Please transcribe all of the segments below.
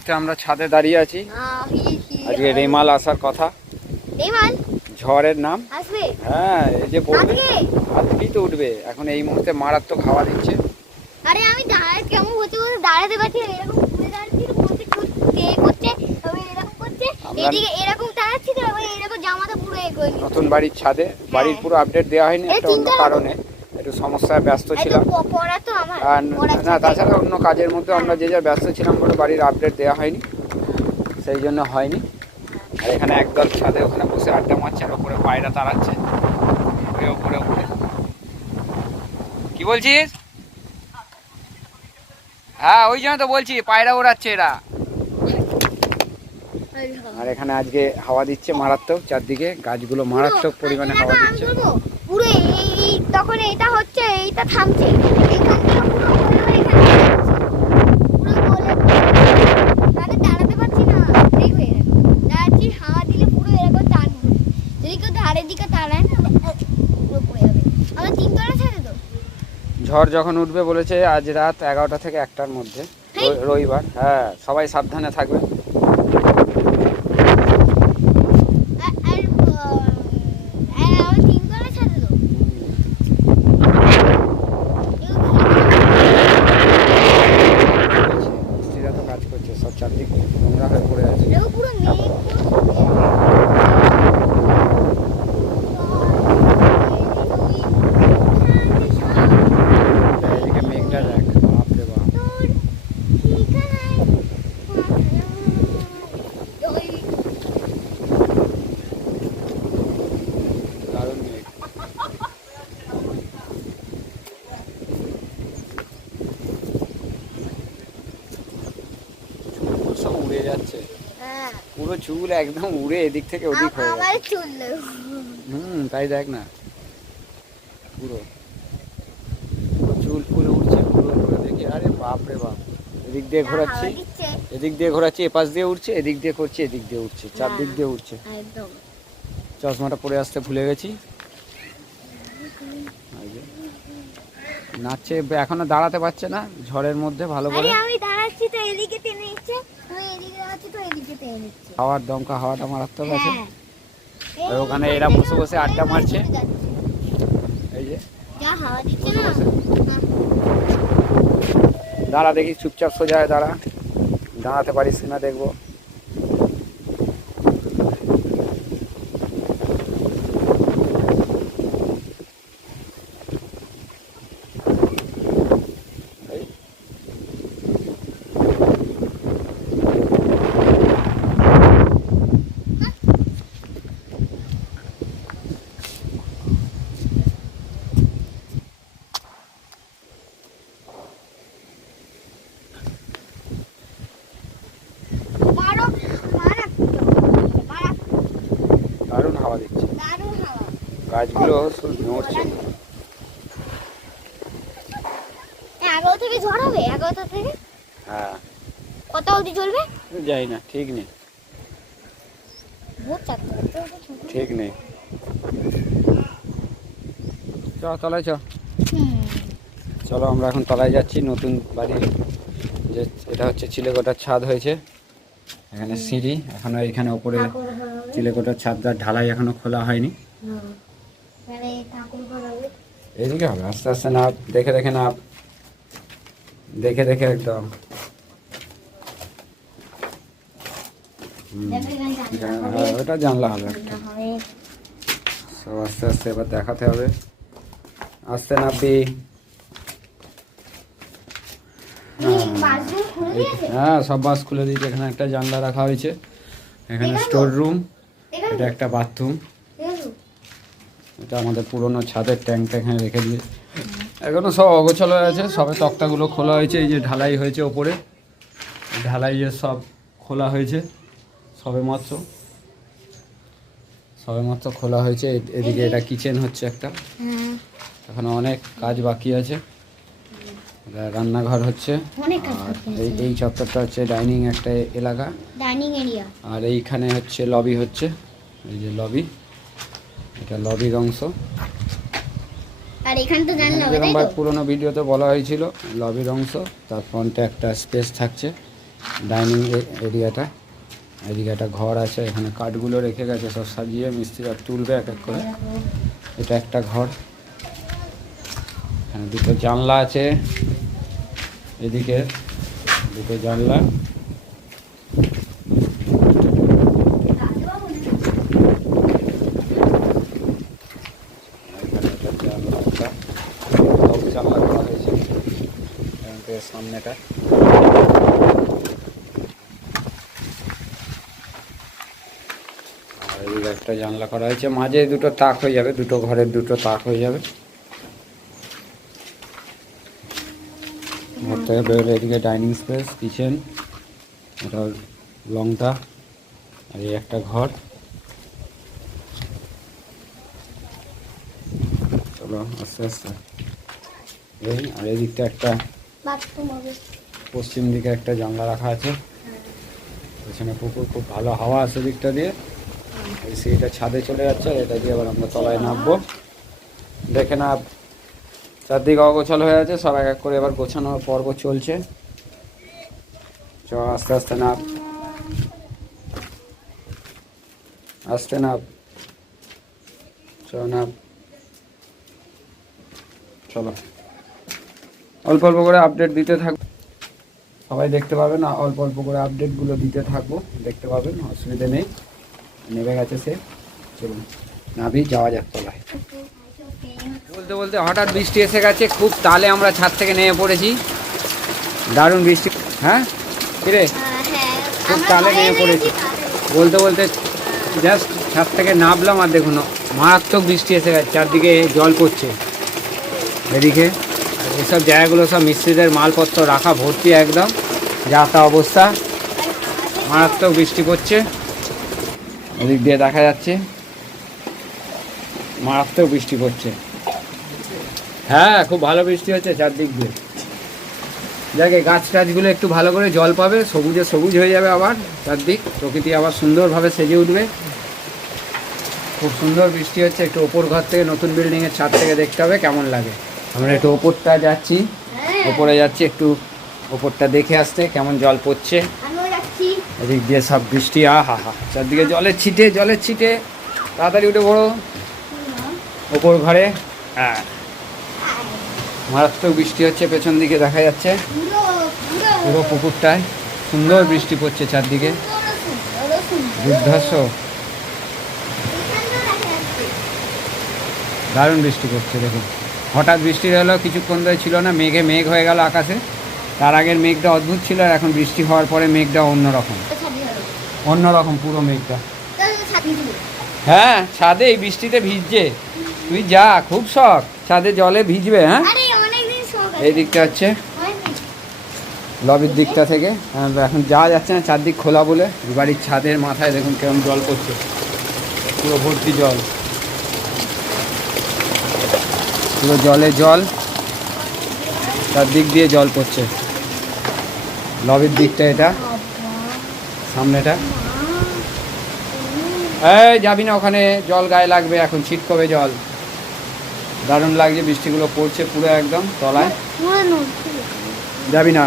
মুহূর্তে আমরা ছাদে দাঁড়িয়ে আছি। আজকে রেমাল আসার কথা। রেমাল ঝড়ের নাম আসবে? হ্যাঁ, এই যে পড়বে আজকেই তো উঠবে। এখন এই মুহূর্তে মারাত্মক হাওয়া দিচ্ছে। আরে আমি দাঁড়াতে কেমন হচ্ছে বলতে দাঁড়াতে পারছি না, এরকম ঘুরে দাঁড়াচ্ছি তো করছে তবে এরকম করছে, এদিকে এরকম দাঁড়াচ্ছি তো তবে এরকম জামাটা পুরো করে নতুন বাড়ির ছাদে বাড়ির পুরো আপডেট দেওয়া হয়নি একটা অন্য কারণে, একটু সমস্যায় ব্যস্ত ছিলাম। পড়া তো আমার না, তাছাড়া অন্য কাজের মধ্যে আমরা যে যা ব্যস্ত ছিলাম বলে বাড়ির আপডেট দেওয়া হয়নি, সেই জন্য হয়নি। আর এখানে একদল ছাদে ওখানে বসে আড্ডা মারছে, আর ওপরে পায়রা তাড়াচ্ছে উপরে উপরে। কি বলছিস? হ্যাঁ, ওই জন্য তো বলছি পায়রা ওড়াচ্ছে এরা। আর এখানে আজকে হাওয়া দিচ্ছে মারাত্মক, চারদিকে গাছগুলো মারাত্মক পরিমাণে হাওয়া দিচ্ছে। পুরো এই তখন এটা হচ্ছে, এইটা থামছে, এইখান থেকে পুরো দাঁড়াতে পারছি না। দেখবে দাঁড়াচ্ছি, হাওয়া দিলে পুরো এরকম টানবে, যদি কেউ ধারের দিকে টানায় না পুরো পড়ে যাবে। আমরা তিনতলা ছাদে তো। ঝড় যখন উঠবে বলেছে আজ রাত 11টা থেকে 1টার মধ্যে, রবিবার। হ্যাঁ, সবাই সাবধানে থাকবে। মিস্ত্রিরা তো কাজ করছে, সব চারদিকে নোংরা হয়ে পড়ে আছে। এদিকে মেঘটা দেখ, বাপরে বাপ। দারুণ মেঘ। চুল সব উড়ে যাচ্ছে, পুরো চুল একদম উড়ে এদিক থেকে ওদিক হয়ে যাচ্ছে। তাই দেখ না, পুরো চুল ফুল উঠছে পুরো পুরো। দেখি, আরে বাপরে বাপ। এদিক দিয়ে ঘোরাচ্ছি, এদিক দিয়ে ঘোরাচ্ছি, এপাশ দিয়ে উঠছে, এদিক দিয়ে করছি, এদিক দিয়ে উঠছে, চারদিক দিয়ে উঠছে। চশমাটা পরে আসতে ভুলে গেছি। নাচছে, এখনো দাঁড়াতে পারছে না ঝড়ের মধ্যে ভালো করে। আমি দাঁড়াচ্ছি তো এদিকে টেনে নিচ্ছে, আমি এদিকে দাঁড়াচ্ছি তো এদিকে টেনে নিচ্ছে। হাওয়ার দমকা, হাওয়াটা মারাত্মক আছে। আর ওখানে এরা বসে বসে আড্ডা মারছে, এই যে যা হাওয়া দিচ্ছে না। দাঁড়া দেখি, চুপচাপ সোজা হয়ে দাঁড়া, দাঁড়াতে পারিস কিনা দেখবো। দারুণ হাওয়া দিচ্ছে, গাছগুলো সব নড়ছে। 11 থেকে ঝড় হবে, 11টা থেকে। হ্যাঁ, কত অবধি চলবে যাই না, ঠিক নেই, ঠিক নেই। চ তলায় চ। চলো, আমরা এখন তলায় যাচ্ছি। নতুন বাড়ির যে এটা হচ্ছে চিলেকোঠার ছাদ হয়েছে, এখানে সিঁড়ি এখনো, এখানে ওপরে চিলেকোঠার ছাদটা ঢালাই এখনো খোলা হয়নি। এদিকে হবে, আস্তে আস্তে নাপ, দেখে দেখে নাপ, দেখে দেখে একদম। ওটা জানলা হবে একটা, সব আস্তে আস্তে এবার দেখাতে হবে। আস্তে নাপবি। হ্যাঁ, সব বাস খুলে দিয়েছে। এখানে একটা জানলা রাখা হয়েছে, এখানে স্টোর রুম, এটা একটা বাথরুম, এটা আমাদের পুরোনো ছাদের ট্যাঙ্কটা এখানে রেখে দিয়ে। এখনো সব অগোছালো আছে, সবে তক্তাগুলো খোলা হয়েছে। এই যে ঢালাই হয়েছে ওপরে, ঢালাই যে সব খোলা হয়েছে সবে মাত্র খোলা হয়েছে। এদিকে এটা কিচেন হচ্ছে একটা, এখনো অনেক কাজ বাকি আছে। রান্নাঘর হচ্ছে, আর এই চত্বরটা হচ্ছে ডাইনিং একটা এলাকা, ডাইনিং এরিয়া। আর এইখানে হচ্ছে লবি হচ্ছে, এই যে লবি, এটা লবির অংশ। আর এখানে তো জানলা হবে, তাই তো? পুরোনো ভিডিওতে বলা হয়েছিল লবির অংশ, তার ফ্রন্টে একটা স্পেস থাকছে, ডাইনিং এরিয়াটা। এদিকে একটা ঘর আছে, এখানে কাঠগুলো রেখে গেছে সব সাজিয়ে, মিস্ত্রিরা তুলবে এক এক করে। এটা একটা ঘর, এখানে দুটো জানলা আছে, এদিকে দুটো জানলা। জানলা করা হয়েছে সামনেটা। আর এদিকে একটা জানলা করা হয়েছে, মাঝে দুটো তাক হয়ে যাবে, দুটো ঘরের দুটো তাক হয়ে যাবে। ঘর থেকে বেরোলে এদিকে ডাইনিং স্পেস, কিচেন, এটা লংটা। আর এই একটা ঘর। চলো আস্তে আস্তে। এই আর এদিকটা একটা পশ্চিম দিকে একটা জানলা রাখা আছে, পেছনে পুকুর, খুব ভালো হাওয়া আছে দিকটা দিয়ে। সিঁড়িটা ছাদে চলে যাচ্ছে, এটা দিয়ে আবার আমরা তলায় নামবো। দেখে না চারদিকে অগোছাল হয়ে আছে, সব এক এক করে এবার গোছানোর পর্ব চলছে। চ আস্তে আস্তে নাম, আস্তে নাম, চ নাম। চলো অল্প অল্প করে আপডেট দিতে থাকবো, সবাই দেখতে পাবেন। অল্প অল্প করে আপডেটগুলো দিতে থাকবো, দেখতে পাবেন, অসুবিধে নেই। নেমে গেছে সে, চলুন নাবি, যাওয়া যাক তলায়। বলতে বলতে হঠাৎ বৃষ্টি এসে গেছে, খুব তালে আমরা ছাদ থেকে নেমে পড়েছি। দারুণ বৃষ্টি। হ্যাঁ কিরে, খুব তালে নেমে পড়েছি। বলতে বলতে জাস্ট ছাদ থেকে নামলাম, আর দেখুন মারাত্মক বৃষ্টি এসে গেছে, চারদিকে জল পড়ছে। এদিকে এসব জায়গাগুলো সব মিস্ত্রিদের মালপত্র রাখা ভর্তি, একদম যা তা অবস্থা, মারাত্মক বৃষ্টি পড়ছে। এদিক দিয়ে দেখা যাচ্ছে মারাত্মক বৃষ্টি পড়ছে। হ্যাঁ খুব ভালো বৃষ্টি হচ্ছে চারদিক দিয়ে। দেখে গাছ টাছগুলো একটু ভালো করে জল পাবে, সবুজে সবুজ হয়ে যাবে, আবার চারদিক প্রকৃতি আবার সুন্দরভাবে সেজে উঠবে। খুব সুন্দর বৃষ্টি হচ্ছে। একটু ওপর ঘর থেকে, নতুন বিল্ডিংয়ের ছাদ থেকে দেখতে হবে কেমন লাগে। আমরা একটু ওপরটা যাচ্ছি, ওপরে যাচ্ছি একটু ওপরটা দেখে আসতে কেমন জল পড়ছে। এদিক দিয়ে সব বৃষ্টি, আহা হা, চারদিকে জলের ছিটে, জলের ছিটে। তাড়াতাড়ি উঠে পড়ো ওপর ঘরে। হ্যাঁ মারাত্মক বৃষ্টি হচ্ছে, পেছন দিকে দেখা যাচ্ছে পুরো পুকুরটায় সুন্দর বৃষ্টি পড়ছে চারদিকে, দুর্ধর্ষ দারুণ বৃষ্টি পড়ছে। দেখুন হঠাৎ বৃষ্টি হলো, কিছুক্ষণ ধরে ছিল না, মেঘে মেঘ হয়ে গেল আকাশে। তার আগের মেঘটা অদ্ভুত ছিল, আর এখন বৃষ্টি হওয়ার পরে মেঘটা অন্যরকম, অন্যরকম পুরো মেঘটা। হ্যাঁ ছাদে এই বৃষ্টিতে ভিজছে, তুই যা, খুব শখ ছাদে জলে ভিজবে। হ্যাঁ এই দিকটা হচ্ছে লবির দিকটা থেকে, এখন যাওয়া যাচ্ছে না, চারদিক খোলা বলে। বাড়ির ছাদের মাথায় দেখুন কেমন জল পড়ছে, পুরো ভর্তি জল, পুরো জলে জল, চারদিক দিয়ে জল পড়ছে। লবির দিকটা এটা, সামনেটা। এই যাবি না ওখানে, জল গায়ে লাগবে, এখন ছিটকবে জল। দারুণ লাগছে, বৃষ্টিগুলো পড়ছে পুরো একদম তলায়। যাবি না,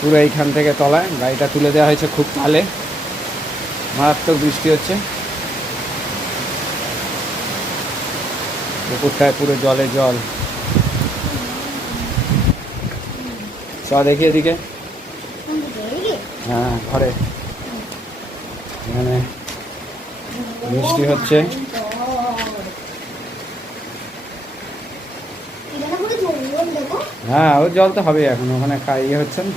পুরো এইখান থেকে তলায় গাড়িটা তুলে দেওয়া হয়েছে, খুব তালে, মারাত্মক বৃষ্টি হচ্ছে। পুকুরটায় পুরো জলে জল। চ দেখি এদিকে। হ্যাঁ ঘরে এখানে বৃষ্টি হচ্ছে। হ্যাঁ ওর জল তো হবে এখন, ওখানে ইয়ে হচ্ছে না,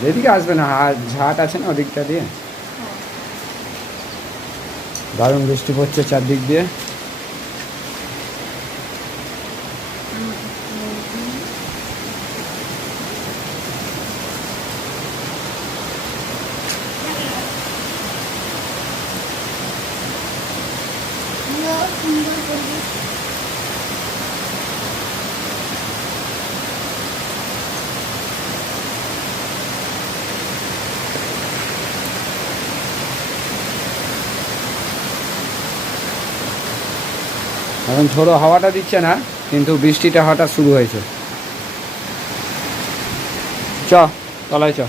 যেদিকে আসবে না, ঝাট আছে না ওদিকটা দিয়ে। দারুণ বৃষ্টি পড়ছে চারদিক দিয়ে। এখন ঝোড়ো হাওয়াটা দিচ্ছে না, কিন্তু বৃষ্টিটা হঠাৎ শুরু হয়েছে। চ তলায় চ